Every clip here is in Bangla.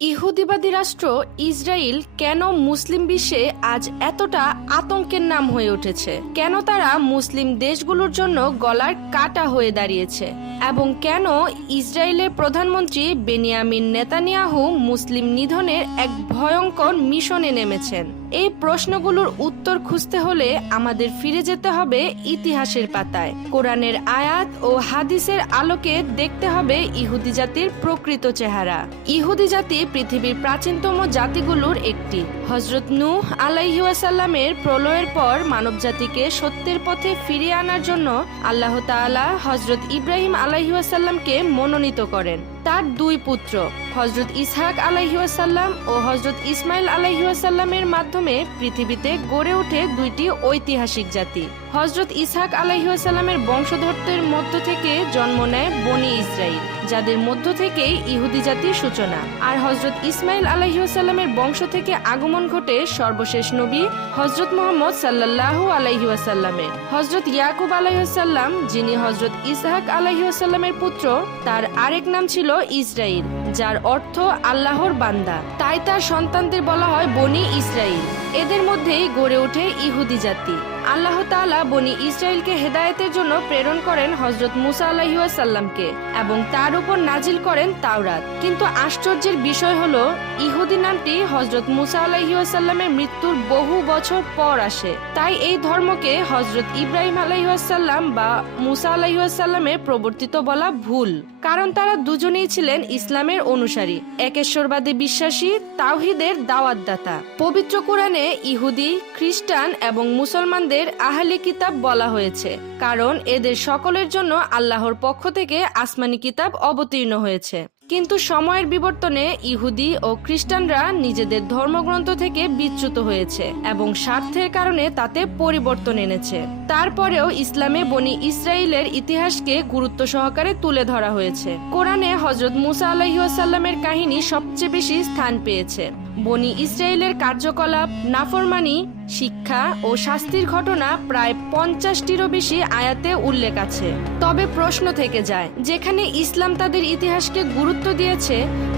ইহুদিবাদী রাষ্ট্র ইসরায়েল কেন মুসলিম বিশ্বে আজ এতটা আতঙ্কের নাম হয়ে উঠেছে? কেন তারা মুসলিম দেশগুলোর জন্য গলার কাটা হয়ে দাঁড়িয়েছে? এবং কেন ইসরায়েলের প্রধানমন্ত্রী বেনিয়ামিন নেতানিয়াহু মুসলিম নিধনের এক ভয়ঙ্কর মিশনে নেমেছেন? এই প্রশ্নগুলোর উত্তর খুঁজতে হলে আমাদের ফিরে যেতে হবে ইতিহাসের পাতায়। কোরআনের আয়াত ও হাদিসের আলোকে দেখতে হবে ইহুদি জাতির প্রকৃত চেহারা। ইহুদি জাতি পৃথিবীর প্রাচীনতম জাতিগুলোর একটি। হযরত নূহ আলাইহি ওয়াসাল্লামের প্রলয়ের পর মানবজাতিকে সত্যের পথে ফিরিয়ে আনার জন্য আল্লাহ তাআলা হযরত ইব্রাহিম আলাইহি ওয়াসাল্লামকে মনোনীত করেন। তার দুই পুত্র হযরত ইসহাক আলাইহি ওয়াসাল্লাম ও হযরত ইসমাইল আলাইহি ওয়াসাল্লামের মাধ্যমে পৃথিবীতে গড়ে ওঠে দুইটি ঐতিহাসিক জাতি। হযরত ইসহাক আলাইহি ওয়াসাল্লামের বংশধরদের মধ্য থেকে জন্ম নেয় বনি ইসরাইল, যাদের মধ্য থেকেই ইহুদি জাতির সূচনা। আর হযরত ইসমাইল আলাইহি ওয়াসাল্লামের বংশ থেকে আগমন ঘটে সর্বশেষ নবী হযরত মুহাম্মদ সাল্লাল্লাহু আলাইহি ওয়াসাল্লামের। হযরত ইয়াকুব আলাইহি ওয়াসাল্লাম, যিনি হযরত ইসহাক আলাইহি ওয়াসাল্লামের পুত্র, তার আরেক নাম ছিল ইসরাইল, যার অর্থ আল্লাহর বান্দা। তাই তার সন্তানদের বলা হয় বনি ইসরাইল। এদের মধ্যেই গড়ে ওঠে ইহুদি জাতি। আল্লাহ তাআলা বনি ইসরাইলকে হেদায়েতের জন্য প্রেরণ করেন হযরত মুসা আলাইহি ওয়াসাল্লামকে এবং তার উপর নাজিল করেন তাওরাত। কিন্তু আশ্চর্যের বিষয় হলো, ইহুদি নামটি হযরত মুসা আলাইহি ওয়াসাল্লামের মৃত্যুর বহু বছর পর আসে। তাই এই ধর্মকে হযরত ইব্রাহিম আলাইহি ওয়াসাল্লাম বা মুসা আলাইহি ওয়াসাল্লামের প্রবর্তিত বলা ভুল, কারণ তারা দুজনেই ছিলেন ইসলামের অনুসারী, একেশ্বরবাদী বিশ্বাসী, তাওহীদের দাওয়াতদাতা। পবিত্র কোরআনে ইহুদি, খ্রিস্টান এবং মুসলমানদের আহলে কিতাব বলা হয়েছে, কারণ এদের সকলের জন্য আল্লাহর পক্ষ থেকে আসমানি কিতাব অবতীর্ণ হয়েছে। কিন্তু সময়ের বিবর্তনে ইহুদি ও খ্রিস্টানরা নিজেদের ধর্মগ্রন্থ থেকে বিচ্যুত হয়েছে এবং স্বার্থের কারণে তাতে পরিবর্তন এনেছে। তারপরেও ইসলামে বনি ইসরায়েলের ইতিহাসকে গুরুত্ব সহকারে তুলে ধরা হয়েছে। কোরআনে হযরত মুসা আলাইহি ওয়াসাল্লামের কাহিনী সবচেয়ে বেশি স্থান পেয়েছে। বনি ইসরায়েলের কার্যকলাপ, নাফরমানি, শিক্ষা ও শাস্তির ঘটনা প্রায় 50টিরও বেশি আয়াতে উল্লেখ আছে। তবে প্রশ্ন থেকে যায়, যেখানে ইসলাম তাদের ইতিহাসকে গুরুত্ব দিয়েছে,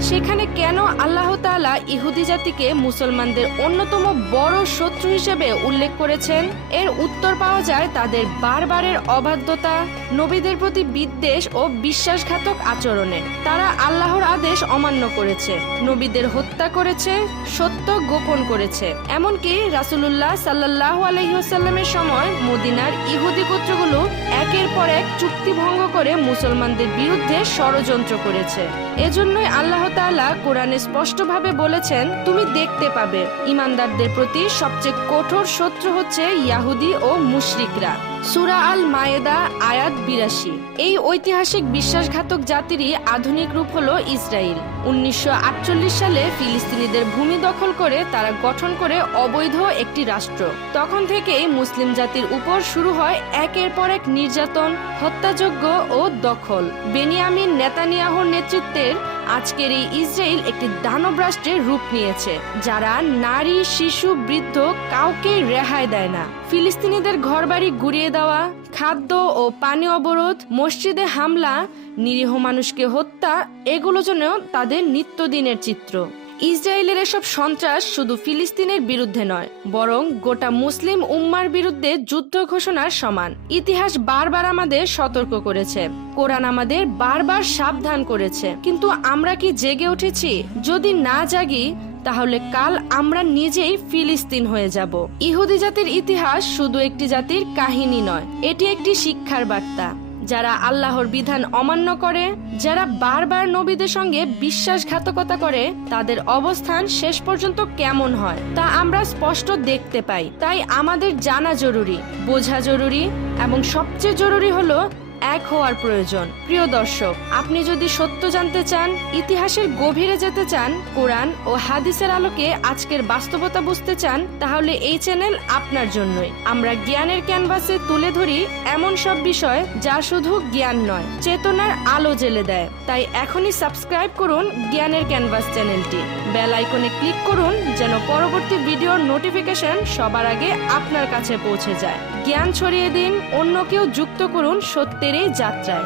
সেখানে কেন আল্লাহ তাআলা ইহুদি জাতিকে মুসলমানদের অন্যতম বড় শত্রু হিসেবে উল্লেখ করেছেন? এর উত্তর পাওয়া যায় তাদের বারবারের অবাধ্যতা, নবীদের প্রতি বিদ্বেষ ও বিশ্বাসঘাতক আচরণে। তারা আল্লাহর আদেশ অমান্য করেছে, নবীদের হত্যা করেছে, সত্য গোপন করেছে। এমনকি রাসূলুল্লাহ সাল্লাল্লাহু আলাইহি ওয়াসাল্লামের সময় মদিনার ইহুদি গোত্রগুলো একের পর এক চুক্তি ভঙ্গ করে মুসলমানদের বিরুদ্ধে ষড়যন্ত্র করেছে। এজন্যই আল্লাহ তাআলা কোরআনে স্পষ্টভাবে বলেছেন, তুমি দেখতে পাবে ঈমানদারদের প্রতি সবচেয়ে কঠোর শত্রু হচ্ছে ইহুদি ও মুশরিকরা। সূরা আল মায়েদা আয়াত 82। এই ঐতিহাসিক বিশ্বাসঘাতক জাতিরই আধুনিক রূপ হলো ইসরায়েল। 1948 সালে ফিলিস্তিনিদের ভূমি দখল করে তারা গঠন করে অবৈধ একটি রাষ্ট্র। তখন থেকেই মুসলিম জাতির উপর শুরু হয় একের পর এক নির্যাতন, হত্যাযজ্ঞ ও দখল। বেনিয়ামিন নেতানিয়াহুর নেতৃত্বের আজকের এই ইসরায়েল একটি দানব রাষ্ট্রের রূপ নিয়েছে, যারা নারী, শিশু, বৃদ্ধ কাউকে রেহাই দেয় না। ফিলিস্তিনিদের ঘরবাড়ি গুড়িয়ে দেওয়া, খাদ্য ও পানি অবরোধ, মসজিদে হামলা, নিরীহ মানুষকে হত্যা, এগুলো যেন তাদের নিত্যদিনের চিত্র। ইসরায়েলের এসব সন্ত্রাস শুধু ফিলিস্তিনের বিরুদ্ধে নয়, বরং গোটা মুসলিম উম্মার বিরুদ্ধে যুদ্ধ ঘোষণার সমান। ইতিহাস বারবার আমাদের সতর্ক করেছে, কোরআন আমাদের বারবার সাবধান করেছে, কিন্তু আমরা কি জেগে উঠেছি? যদি না জাগি, তাহলে কাল আমরা নিজেই ফিলিস্তিন হয়ে যাব। ইহুদি জাতির ইতিহাস শুধু একটি জাতির কাহিনী নয়, এটি একটি শিক্ষার বার্তা। যারা আল্লাহর বিধান অমান্য করে, যারা বারবার নবীদের সঙ্গে বিশ্বাসঘাতকতা করে, তাদের অবস্থান শেষ পর্যন্ত কেমন হয় তা আমরা স্পষ্ট দেখতে পাই। তাই আমাদের জানা জরুরি, বোঝা জরুরি এবং সবচেয়ে জরুরি হলো এক হওয়ার প্রয়োজন। প্রিয় দর্শক, আপনি যদি সত্য জানতে চান, ইতিহাসের গভীরে যেতে চান, কোরআন ও হাদিসের আলোকে আজকের বাস্তবতা বুঝতে চান, তাহলে এই চ্যানেল আপনার জন্যই। আমরা জ্ঞানের ক্যানভাসে তুলে ধরি এমন সব বিষয় যা শুধু জ্ঞান নয়, চেতনার আলো জ্বেলে দেয়। তাই এখনই সাবস্ক্রাইব করুন জ্ঞানের ক্যানভাস চ্যানেলটি। বেল আইকনে ক্লিক করুন যেন পরবর্তী ভিডিওর নোটিফিকেশন সবার আগে আপনার কাছে পৌঁছে যায়। জ্ঞান ছড়িয়ে দিন, অন্যকেও যুক্ত করুন সত্যের এই যাত্রায়।